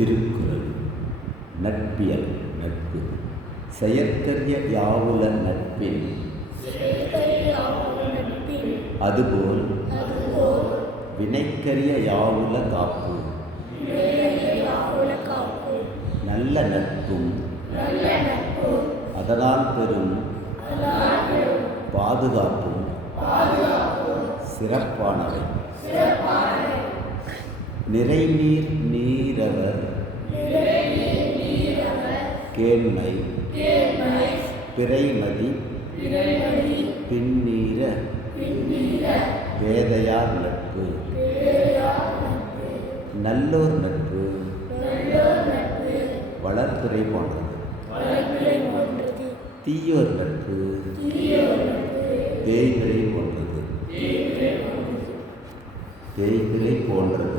திருக்குறள். நட்பியல். நட்பு செயற்கரிய யாவுல நட்பின் அதுபோல் வினைக்கரிய யாவுல காப்பு. நல்ல நட்பும் அதனால் பெறும் பாதுகாப்பும் சிறப்பானவை. நிறைநீர் நீரவர் கேண்மை பிறைமதி பின்னீர வேதையார் நட்பு. நல்லோர் நட்பு வளர்த்துறை போன்றது. தீயோர் நட்பு தேய்களை போன்றது. தேய்களை போன்றது.